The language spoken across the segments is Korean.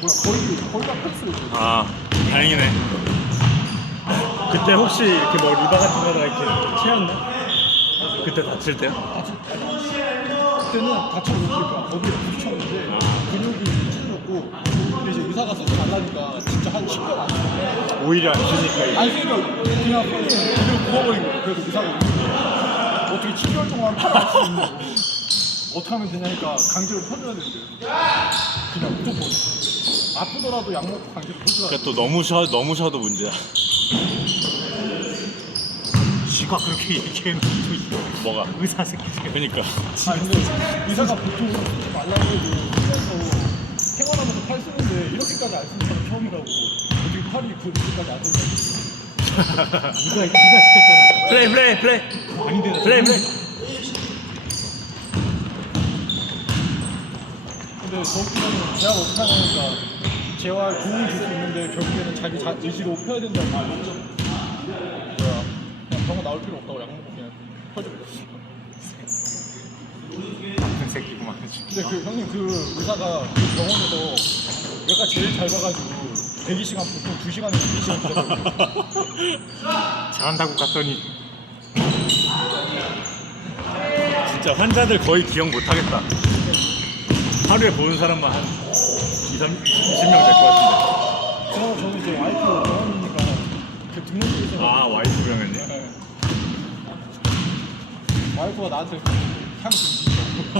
거의 거의 다 패스. 아 다행이네 그때 혹시 이렇게 뭐 리바 같은 거다 이렇게 채웠나? 그때 다칠 때요? 다치, 그때는 다치고 그러니까 거기에 부딪혔는데 근육이 찔렸고 근데 이제 의사가 쓰지 말라니까 진짜 한 10년 안 쓰고 오히려 안 쉬니까 안 쓰니까 그냥 손에 근육 부어버린 거예요. 그래서 의사가 어떻게 7개월 동안 팔안 쓰는 어떻게 하면 되냐니까 강제로 펴줘야 된대요. 그냥 무조건 아프더라도 약 먹고 펴줘야 돼. 그러니까 또 너무 쉬어 너무 쉬어도 문제야. 지가 그렇게 얘기해놓고 뭐가? 의사 새끼 중에 그러니까. 아 근데 의사가 보통 쓰지 말라고 해도 쓰면서 생활하면서 팔 쓰는데 이렇게까지 안 쓰는 사람 처음이라고. 어떻게 팔이 그렇게까지 안 쓴다고. 네가 네가 시켰잖아. 플레이 플레이 플레이. 아닌데 나? 플레이 플레이. 근데 저기는 제가 하냐니까 재활 도움을 줄 수 있는데 결국에는 자기 자, 의지로 펴야 된다고 뭐야 그냥 병원 나올 필요 없다고 약 먹고 그냥 펴주고 나쁜 새끼구만. 근데 그 형님 그 의사가 그 병원에서 내가 제일 잘 봐가지고 대기 시간 보통 2시간에서 4시간 기다려요. 잘한다고 갔더니. 진짜 환자들 거의 기억 못하겠다. 하루에 보는 사람만 한 2, 3, 20명 될 것 같은데 그나마 저는 이제 와이프 병원이니까 그 있어서 아 와이프 병원이요? 네. 와이프가 나한테 향 금지죠.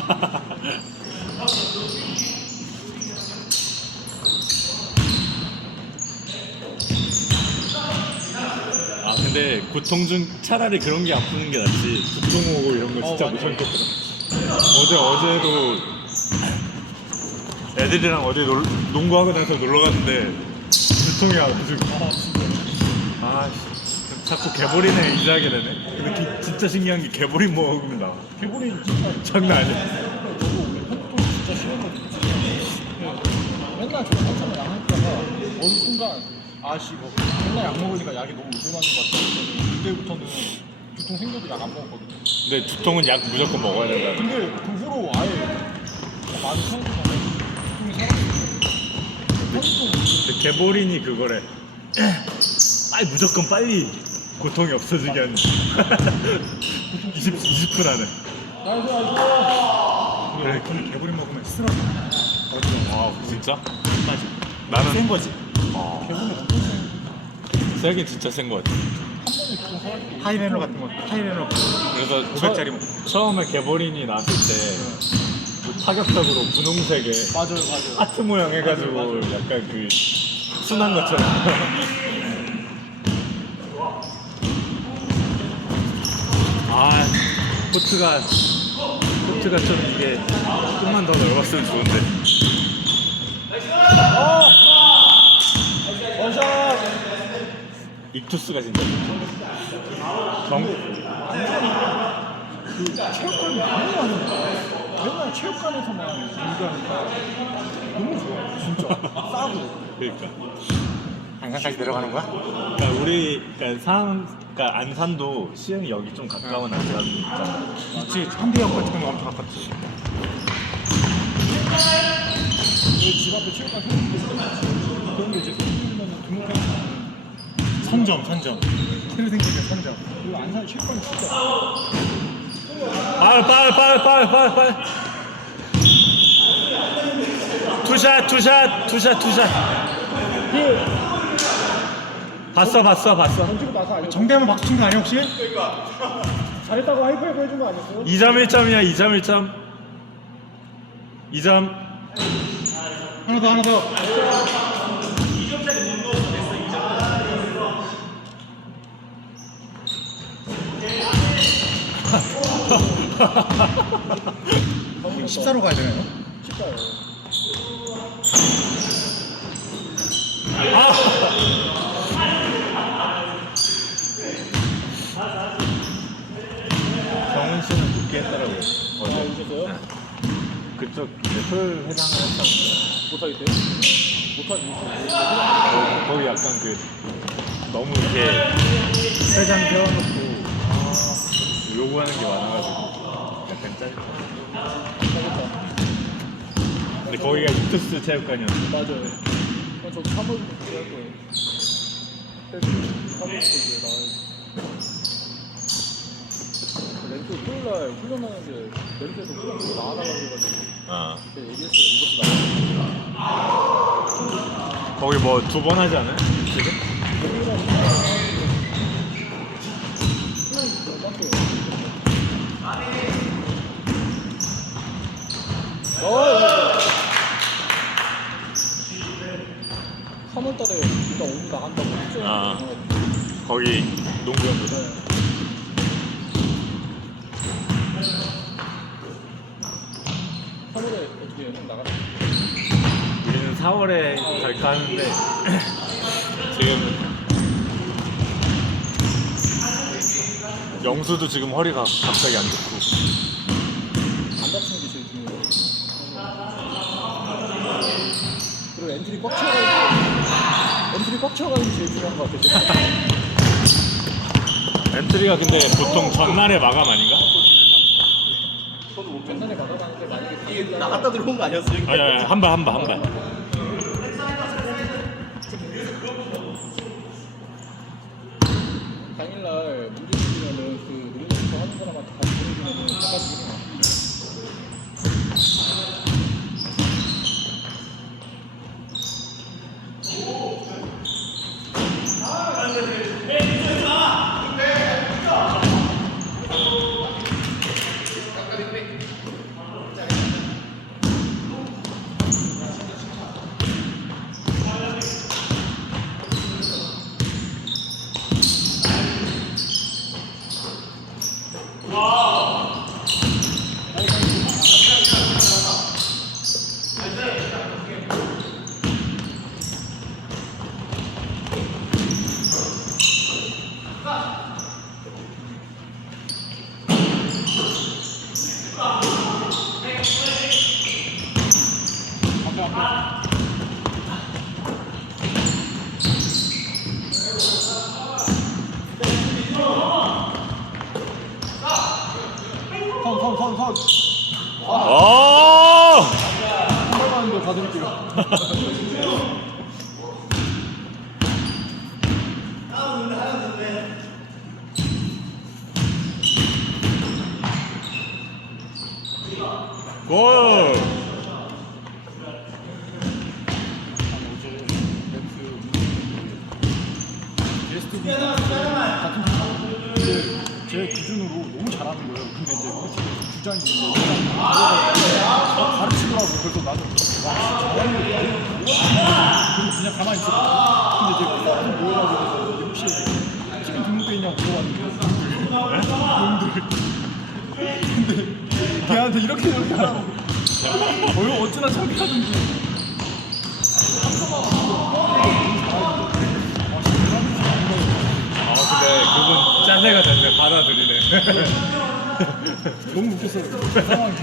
아 근데 고통 중 차라리 그런 게 아프는 게 낫지 두통 오고 이런 거 진짜 어. 참겠더라 어제 어제도 애들이랑 어디 놀, 농구하고 나서 놀러 갔는데 두통이 와가지고 아 진짜. 아 씨, 자꾸 개보리네 이자하게 되네 근데 기- 진짜 신기한 게 개보리 먹으면 나와 개구리 진짜 장난 아니야 원래 편통 진짜 심했거든요. 네. 맨날 저는 한참 약 먹다가 어느 순간 아씨 뭐 맨날 약 먹으니까 약이 너무 의존하는 것 같아. 그때부터는 두통 생겨도 약 안 먹었거든요. 근데 두통은 약 무조건 먹어야 된다 근데 그 후로 아예 많이 편해져서 근데 개보린이 그거래 빨리 무조건 빨리 고통이 없어지게 하는 20, 20분 안에. 그래 그럼 개구리 먹으면 쓰러져. 아 진짜? 맞지. 나는 센 거지. 세. 세긴 진짜 센 거 같아. 하이레노 같은 거 하이레노 그래서 500짜리 먹. 처음에 개보린이 나왔을 때 파격적으로 분홍색에 맞아요 맞아요. 하트 모양 해가지고 맞아요, 맞아요. 약간 그 순한 것처럼 아 코트가 코트가 좀 이게 좀만 더 넓었으면 좋은데 원샷. 익투스가 진짜 정, 그 체육관이 너무 많은데 맨날 체육관에서만 공부하니까 너무 좋아 진짜 싸고 그러니까 안강까지 내려가는 거야? 그러니까 우리 그러니까 산 그러니까 안산도 시흥이 여기 좀 가까운 안산 있잖아 있지. 한대역 같은 건 엄청 가깝지. 집 앞에 체육관 생겼는데 그런데 이제 생기면 등록해서 선점 선점. 새로 생긴 게 선점. 그리고 안산 체육관이 진짜 빨리 빨리 빨리 빨리 빨리 빨리 투샷 투샷 투샷 투샷 그 봤어 봤어 봤어 던지고 나서 알려 정대하면 박수 친 거 아니야 혹시? 잘했다고 하이파이브 해준 거 아니었어요? 2점 1점이야 2점 1점 2점 하나 더 하나 더. 이거 14로 가야 되나요? 진짜요 정은 씨는 복귀했더라고요. 아 어제. 오셨어요? 그쪽 이제 토요일 회장을 했다고. 못하겠대요? 못하지. 거기, 거기 약간 그 너무 이렇게 회장 세워놓고 요구하는 게 많아가지고 약간 못하겠다 근데 거기가 이투스 체육관이었어 맞아요 저 3월부터 같이 할 거예요. 3월부터 이제 나와야지. 렌트 토요일 날 훈련하는데 렌트에서 훈련 그래가지고 아 그때 얘기했어요. 이것도 나와. 거기 뭐 두 번 하지 않아요? 지금? 어, 3월 달에 일단 오늘 나간다고 했죠. 아. 거기 농구연구소 네. 3월에 어떻게 해요? 나가요? 우리는 4월에 갈까 하는데 지금 영수도 지금 허리가 갑자기 안 좋고 안 다치는 게 제일 중요해요. 그리고 엔트리 꽉 채워가지고 엔트리 꽉 채워가는 게 제일 중요한 것 같아요. 엔트리가 근데 보통 전날에 마감 아닌가? 옛날에 받아봤는데 만약에 이게 나갔다 들어온 거 아니었어요? 아니 아니 한 발 한 발 한 발 당일날 문제 생기면은 그 농구부터 하는 사람한테 같이 보내주면은 바꿔주 오! 한 발만 더 봐드릴게요. 골! 제 기준으로 너무 잘하는 거예요. 근데 이제 우리 팀 주장이 있는데 가르치더라고. 그래서 나는 와 잘하는 거 그리고 그냥 가만히 있어. 근데 이제 클럽 모여가지고 그래서 혹시 팀 등록돼 있냐고 물어봤는데 형들 근데 걔한테 이렇게 이렇게 하라고. 어, 어찌나 창피하는지. 아 근데 그분 짜세가 됐네 받아들이네 너무 웃겼어요. 그 상황이.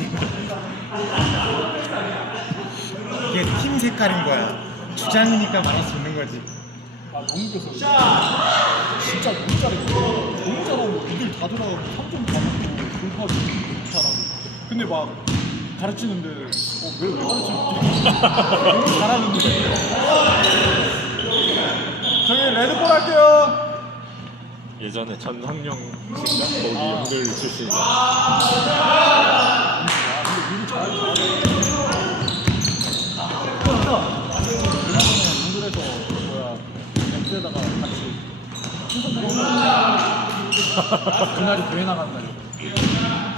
이게 팀 색깔인 거야. 주장이니까 말할 수 있는 거지. 아 너무 웃겼어. 진짜 너무 잘해. 너무 잘하고 이들 다 들어가고 3점 다 먹고 돌파도 잘하고. 근데 막 가르치는데 어왜 왜 가르치지? 너무 잘하는데. 저기 레드볼 할게요. 예전에 전상용 씨가 거기 아 뭐야 엑스에다가 같이 신선 그날이 교회 나간 날이야.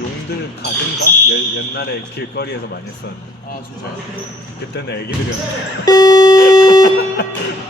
용들 가든가? 예, 옛날에 길거리에서 많이 했었는데 아 진짜요? 그때는 애기들이었는데